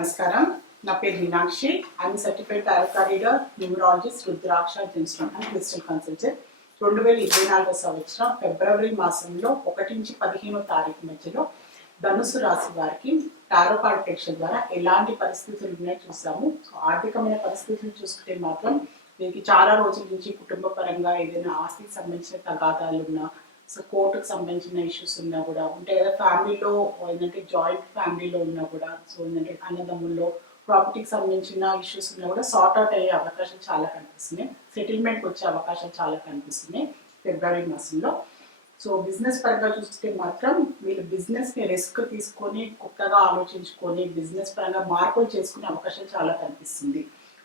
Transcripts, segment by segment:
నమస్కారం. నా పేరు Meenakshi. I'm certified tarot reader numerologist rudraksha gemstone and crystal consultant. రెండు వేల ఇరవై నాలుగో సంవత్సరం ఫిబ్రవరి మాసంలో ఒకటి నుంచి పదిహేనో తారీఖు మధ్యలో ధనుసు రాశి వారికి టారో కార్డ్ ప్రేక్షల ద్వారా ఎలాంటి పరిస్థితులు ఉన్నాయో చూసాము సో ఆర్థికమైన పరిస్థితులు చూసుకుంటే మాత్రం వీరికి చాలా రోజుల నుంచి కుటుంబ పరంగా ఏదైనా ఆస్తికి సంబంధించిన తగాదాలు ఉన్నా సో కోర్టుకు సంబంధించిన ఇష్యూస్ ఉన్నా కూడా ఉంటే కదా ఫ్యామిలీలో ఏంటంటే జాయింట్ ఫ్యామిలీలో ఉన్నా కూడా సో ఏంటంటే అన్నదమ్ముల్లో ప్రాపర్టీకి సంబంధించిన ఇష్యూస్ ఉన్నా కూడా సార్ట్ అవుట్ అయ్యే అవకాశం చాలా కనిపిస్తున్నాయి సెటిల్మెంట్కి వచ్చే అవకాశాలు చాలా కనిపిస్తున్నాయి ఫిబ్రవరి మాసంలో. సో బిజినెస్ పరంగా చూస్తే మాత్రం వీళ్ళు బిజినెస్ని రిస్క్ తీసుకొని కొత్తగా ఆలోచించుకొని బిజినెస్ పరంగా మార్పులు చేసుకునే అవకాశం చాలా కనిపిస్తుంది.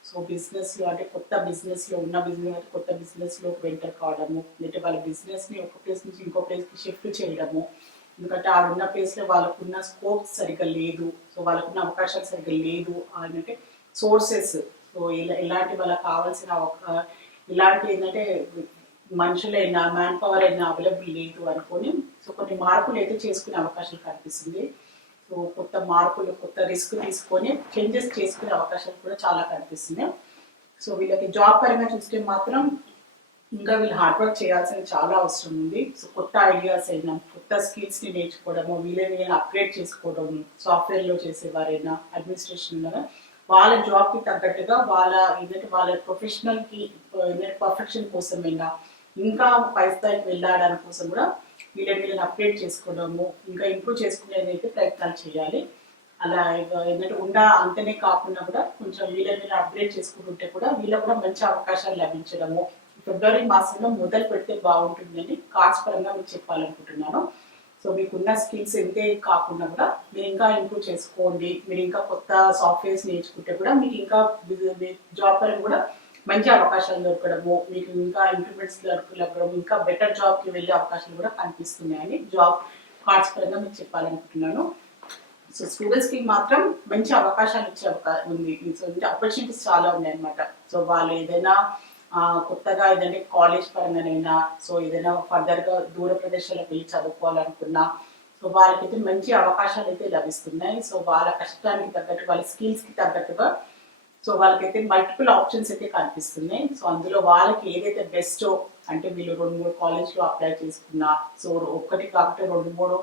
సో బిజినెస్లో అంటే కొత్త బిజినెస్లో ఉన్న బిజినెస్ అంటే కొత్త బిజినెస్లో వెంటర్ కావడము లేదంటే వాళ్ళ బిజినెస్ని ఒక ప్లేస్ నుంచి ఇంకో ప్లేస్కి షిఫ్ట్ చేయడము. ఎందుకంటే ఆ ఉన్న ప్లేస్లో వాళ్ళకున్న స్కోప్ సరిగ్గా లేదు. సో వాళ్ళకున్న అవకాశాలు సరిగ్గా లేదు అంటే సోర్సెస్ సో ఇలా ఇలాంటి వాళ్ళకి కావాల్సిన ఒక ఇలాంటి ఏంటంటే మనుషులైనా మ్యాన్ పవర్ అయినా అవైలబుల్ లేదు అనుకొని సో కొన్ని మార్పులు అయితే చేసుకునే అవకాశాలు కనిపిస్తుంది. సో కొత్త మార్పులు కొత్త రిస్క్ తీసుకొని చేంజెస్ చేసుకునే అవకాశాలు కూడా చాలా కనిపిస్తున్నాయి సో వీళ్ళకి జాబ్ పరంగా చూస్తే మాత్రం ఇంకా వీళ్ళు హార్డ్ వర్క్ చేయాల్సిన చాలా అవసరం ఉంది. సో కొత్త ఐడియాస్ అయినా కొత్త స్కిల్స్ని నేర్చుకోవడము వీళ్ళని వీళ్ళని అప్గ్రేడ్ చేసుకోవడం సాఫ్ట్వేర్లో చేసేవారైనా అడ్మినిస్ట్రేషన్లో వాళ్ళ జాబ్కి తగ్గట్టుగా వాళ్ళ ఏంటంటే వాళ్ళ ప్రొఫెషనల్కి ఏంటంటే పర్ఫెక్షన్ కోసమైనా ఇంకా పై స్థాయికి వెళ్ళడానికి కోసం కూడా వీళ్ళని వీళ్ళని అప్డేట్ చేసుకోవడము ఇంకా ఇంప్రూవ్ చేసుకునేదైతే ప్రయత్నాలు చేయాలి. అలా ఏంటంటే ఉండా అంతనే కాకుండా కూడా కొంచెం వీళ్ళని వీళ్ళని అప్డేట్ చేసుకుంటుంటే కూడా వీళ్ళ కూడా మంచి అవకాశాలు లభించడము. ఫిబ్రవరి మాసంలో మొదలు పెడితే బాగుంటుందని కార్డ్స్ పరంగా మీకు చెప్పాలనుకుంటున్నాను. సో మీకున్న స్కిల్స్ ఎంతే కాకుండా కూడా మీరు ఇంకా ఇంప్రూవ్ చేసుకోండి. మీరు ఇంకా కొత్త సాఫ్ట్వేర్స్ నేర్చుకుంటే కూడా మీకు ఇంకా జాబ్ పరంగా కూడా మంచి అవకాశాలు దొరకడము మీకు ఇంకా ఇంప్రూవ్మెంట్స్ దొరకడం ఇంకా బెటర్ జాబ్కి వెళ్ళే అవకాశాలు కూడా కనిపిస్తున్నాయని జాబ్ కార్డ్స్ పరంగా మీకు చెప్పాలనుకుంటున్నాను. సో స్టూడెంట్స్కి మాత్రం మంచి అవకాశాలు ఇచ్చే అవకాశం ఉంది. సో ఆపర్చునిటీస్ చాలా ఉన్నాయి అనమాట సో వాళ్ళు ఏదైనా కొత్తగా ఏదంటే కాలేజ్ పరంగానైనా సో ఏదైనా ఫర్దర్గా దూర ప్రదేశాలకు వెళ్ళి చదువుకోవాలనుకున్నా సో వాళ్ళకైతే మంచి అవకాశాలు అయితే లభిస్తున్నాయి. సో వాళ్ళ కష్టానికి తగ్గట్టు వాళ్ళ స్కిల్స్కి తగ్గట్టుగా సో వాళ్ళకైతే మల్టిపుల్ ఆప్షన్స్ అయితే కనిపిస్తున్నాయి. సో అందులో వాళ్ళకి ఏదైతే బెస్టో అంటే వీళ్ళు రెండు మూడు కాలేజ్లో అప్లై చేసుకున్నా సో ఒక్కటి కాకపోతే రెండు మూడు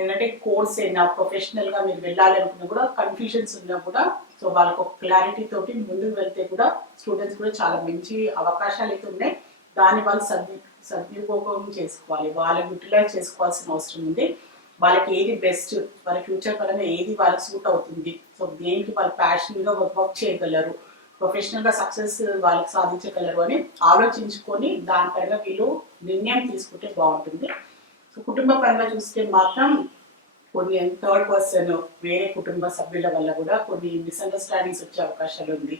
ఏంటంటే కోర్స్ అయినా ప్రొఫెషనల్గా మీరు వెళ్ళాలనుకున్నా కూడా కన్ఫ్యూజన్స్ ఉన్నా కూడా సో వాళ్ళకు ఒక క్లారిటీ తోటి ముందుకు వెళ్తే కూడా స్టూడెంట్స్ కూడా చాలా మంచి అవకాశాలు అయితే ఉన్నాయి. దాన్ని వాళ్ళు సద్వి సద్వినియోగం చేసుకోవాలి. వాళ్ళని యూటిలైజ్ చేసుకోవాల్సిన అవసరం ఉంది. వాళ్ళకి ఏది బెస్ట్ వాళ్ళ ఫ్యూచర్ పరంగా ఏది వాళ్ళకి సూట్ అవుతుంది. సో దేనికి వాళ్ళు ప్యాషన్గా వర్క్ చేయగలరు? ప్రొఫెషనల్గా సక్సెస్ వాళ్ళకి సాధించగలరు అని ఆలోచించుకొని దానిపైన వీళ్ళు నిర్ణయం తీసుకుంటే బాగుంటుంది. సో కుటుంబ పరంగా చూస్తే మాత్రం కొన్ని థర్డ్ పర్సన్ వేరే కుటుంబ సభ్యుల వల్ల కూడా కొన్ని మిస్అండర్స్టాండింగ్స్ వచ్చే అవకాశాలు ఉంది.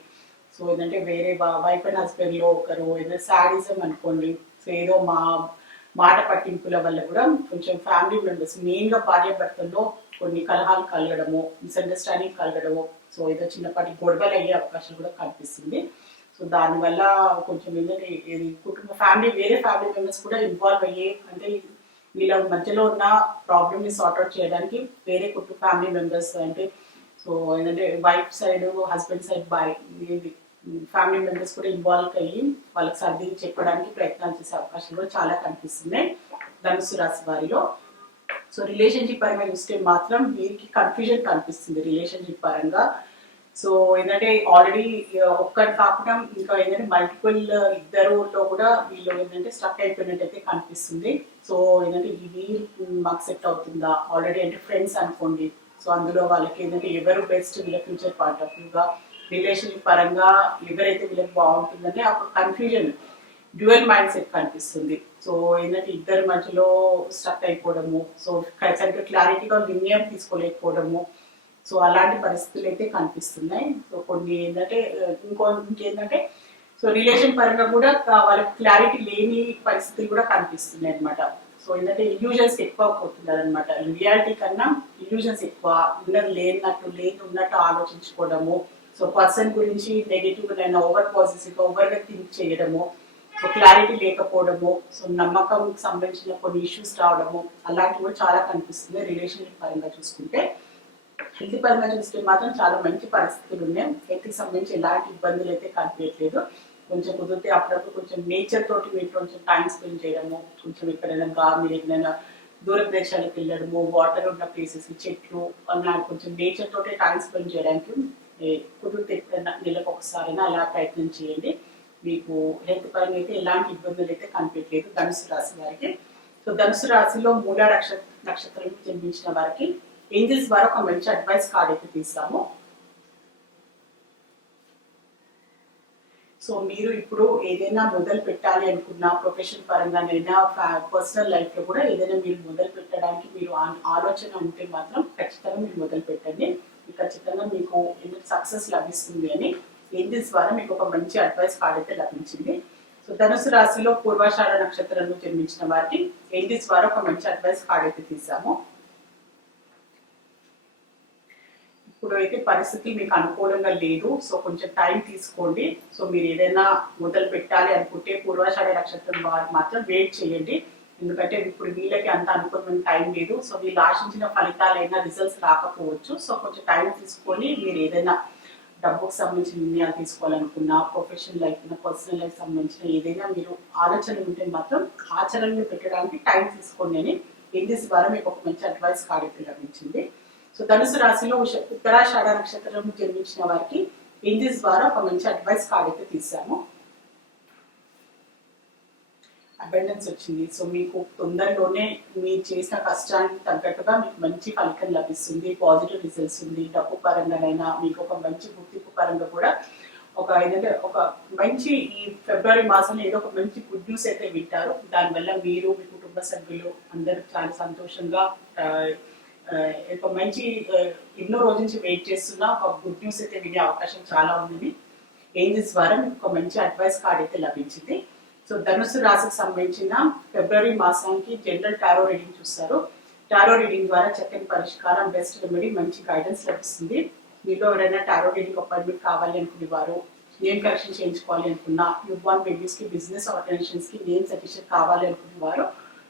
సో ఏంటంటే వేరే వైఫ్ అండ్ హస్బెండ్లో ఒకరు ఏదైనా శాడిజం అనుకోండి. సో ఏదో మా మాట పట్టింపుల వల్ల కూడా కొంచెం ఫ్యామిలీ మెంబర్స్ మెయిన్గా భార్య భర్తల్లో కొన్ని కలహాలు కలగడము మిస్అండర్స్టాండింగ్ కలగడము. సో ఏదో చిన్నపాటి గొడవలు అయ్యే అవకాశం కూడా కనిపిస్తుంది. సో దానివల్ల కొంచెం ఏంటంటే ఇది కుటుంబ ఫ్యామిలీ వేరే ఫ్యామిలీ మెంబర్స్ కూడా ఇన్వాల్వ్ అయ్యే అంటే వీళ్ళ మధ్యలో ఉన్న ప్రాబ్లమ్ని సార్ట్అవుట్ చేయడానికి వేరే కుటుంబ ఫ్యామిలీ మెంబర్స్ అంటే సో ఏంటంటే wife side husband side boy family members కూడా ఇన్వాల్వ్ అయ్యి వాళ్ళకి సర్ది చెప్పడానికి ప్రయత్నాలు చేసే అవకాశాలు కూడా చాలా కనిపిస్తున్నాయి ధనుసు రాశి వారిలో. సో రిలేషన్షిప్ పరంగా చూస్తే మాత్రం వీరికి కన్ఫ్యూజన్ కనిపిస్తుంది రిలేషన్షిప్ పరంగా. సో ఏంటంటే ఆల్రెడీ ఒక్కటి కాకుండా ఇంకా ఏంటంటే మల్టిపుల్ ఇద్దరులో కూడా వీళ్ళు ఏంటంటే స్ట్రక్ అయిపోయినట్టయితే కనిపిస్తుంది. సో ఏంటంటే ఇది మాకు సెట్ అవుతుందా? ఆల్రెడీ అంటే ఫ్రెండ్స్ అనుకోండి. సో అందులో వాళ్ళకి ఏంటంటే ఎవరు బెస్ట్ వీళ్ళ ఫ్యూచర్ పార్ట్ ఆఫ్ వ్యూగా రిలేషన్ పరంగా ఎవరైతే వీళ్ళకి బాగుంటుందని ఒక కన్ఫ్యూజన్ డ్యూయల్ మైండ్ సెట్ కనిపిస్తుంది. సో ఏంటంటే ఇద్దరి మధ్యలో స్టక్ అయిపోవడము సో సరిగ్గా క్లారిటీగా నిర్ణయం తీసుకోలేకపోవడము. సో అలాంటి పరిస్థితులు అయితే కనిపిస్తున్నాయి. సో కొన్ని ఏంటంటే ఇంకో ఇంకేంటంటే సో రిలేషన్ పరంగా కూడా వాళ్ళకి క్లారిటీ లేని పరిస్థితులు కూడా కనిపిస్తున్నాయి అనమాట సో ఏంటంటే ఇల్యూజన్స్ ఎక్కువ పోతున్నారు అనమాట రియాలిటీ కన్నా ఇల్యూజన్స్ ఎక్కువ ఉన్నది లేనట్టు లేదు ఉన్నట్టు ఆలోచించుకోవడము. సో పర్సన్ గురించి నెగిటివ్ అయినా ఓవర్ పాజిటివ్ ఓవర్గా థింక్ చేయడము సో క్లారిటీ లేకపోవడము సో నమ్మకం సంబంధించిన కొన్ని ఇష్యూస్ రావడము అలాంటివి కూడా చాలా కనిపిస్తుంది రిలేషన్షిప్ పరంగా చూసుకుంటే. హెల్త్ పరంగా చూస్తే మాత్రం చాలా మంచి పరిస్థితులు ఉన్నాయి. హెల్త్కి సంబంధించి ఎలాంటి ఇబ్బందులు అయితే కనిపించట్లేదు. కొంచెం కుదిరితే అప్పుడప్పుడు కొంచెం నేచర్ తోటి మీరు కొంచెం టైం స్పెండ్ చేయడము కొంచెం ఎక్కడైనా గా మీరు ఎక్కడైనా దూర ప్రదేశాలకు వెళ్ళడము వాటర్ ఉన్న ప్లేసెస్ చెట్లు అలా కొంచెం నేచర్ తోటి టైం స్పెండ్ చేయడానికి కుదిరితే ఎప్పుడైనా నెలకు ఒకసారైనా అలా ప్రయత్నం చేయండి. మీకు హెల్త్ పరంగా అయితే ఎలాంటి ఇబ్బందులు అయితే కనిపించలేదు. ధనుసు రాశి వారికి. సో ధనుసు రాశిలో మూల నక్ష నక్షత్రం జన్మించిన వారికి ఏంజల్స్ ద్వారా ఒక మంచి అడ్వైస్ కార్డ్ అయితే తీస్తాము సో మీరు ఇప్పుడు ఏదైనా మొదలు పెట్టాలి అనుకున్నా ప్రొఫెషన్ పరంగానైనా పర్సనల్ లైఫ్లో కూడా ఏదైనా మీరు మొదలు పెట్టడానికి మీరు ఆ- ఆలోచన ఉంటే మాత్రం ఖచ్చితంగా మీరు మొదలు పెట్టండి. ఖచ్చితంగా మీకు సక్సెస్ లభిస్తుంది అని ఏంజల్స్ ద్వారా మీకు ఒక మంచి అడ్వైస్ కార్డ్ అయితే లభించింది. సో ధనుసు రాశిలో పూర్వాషాఢ నక్షత్రంలో జన్మించిన వారికి ఏంజల్స్ ద్వారా ఒక మంచి అడ్వైస్ కార్డ్ అయితే తీసాము. ఇప్పుడు అయితే పరిస్థితి మీకు అనుకూలంగా లేదు సో కొంచెం టైం తీసుకోండి. సో మీరు ఏదైనా మొదలు పెట్టాలి అనుకుంటే పూర్వాషాఢ నక్షత్రం వారు మాత్రం వెయిట్ చేయండి. ఎందుకంటే ఇప్పుడు వీళ్ళకి అంత అనుకున్న టైం లేదు. సో వీళ్ళు ఆశించిన ఫలితాలైనా రిజల్ట్స్ రాకపోవచ్చు. సో కొంచెం టైం తీసుకొని మీరు ఏదైనా డబ్బుకు సంబంధించిన నిర్ణయాలు తీసుకోవాలనుకున్నా ప్రొఫెషనల్ లైఫ్ పర్సనల్ లైఫ్ సంబంధించిన ఏదైనా మీరు ఆలోచన ఉంటే మాత్రం ఆచరణలు పెట్టడానికి టైం తీసుకోండి అని ఇంగ్లీష్ ద్వారా మీకు ఒక మంచి అడ్వైస్ కార్డ్ లభించింది. సో ధనుసు రాశిలో ఉత్తరాషాఢ నక్షత్రం జన్మించిన వారికి ఇంగ్లీష్ ద్వారా ఒక మంచి అడ్వైస్ కార్డ్ అయితే తీసాము అబెండెన్స్ వచ్చింది. సో మీకు తొందరలోనే మీరు చేసిన కష్టానికి తగ్గట్టుగా మీకు మంచి ఫలితం లభిస్తుంది పాజిటివ్ రిజల్ట్స్ ఉంది. డబ్బు పరంగానైనా మీకు ఒక మంచి గుర్తింపు పరంగా కూడా ఒక ఏంటంటే ఒక మంచి ఈ ఫిబ్రవరి మాసంలో ఏదో ఒక మంచి గుడ్ న్యూస్ అయితే వింటారు. దానివల్ల మీరు మీ కుటుంబ సభ్యులు అందరూ చాలా సంతోషంగా ఒక మంచి ఎన్నో రోజు నుంచి వెయిట్ చేస్తున్న ఒక గుడ్ న్యూస్ అయితే వినే అవకాశం చాలా ఉందని ఏంజల్స్ ద్వారా మీకు ఒక మంచి అడ్వైస్ కార్డ్ అయితే లభించింది. సో ధనుసు రాశికి సంబంధించిన ఫిబ్రవరి మాసానికి జనరల్ టారో రీడింగ్ చూస్తారు టారో రీడింగ్ ద్వారా చక్కని పరిష్కారం బెస్ట్ రెమెడీ మంచి గైడెన్స్ లభిస్తుంది. మీలో ఎవరైనా టారో రీడింగ్ అపాయింట్మెంట్ కావాలి అనుకునే వారు నేమ్ కరెక్షన్ చేయించుకోవాలి అనుకున్నా న్యూబార్న్ బేబీస్కి బిజినెస్ ఆర్గనైజేషన్స్కి నేమ్ సజెషన్ కావాలి అనుకునే వారు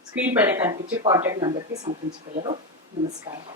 స్క్రీన్ పైన కనిపించే కాంటాక్ట్ నెంబర్కి సంప్రదించగలరు. నమస్కారం.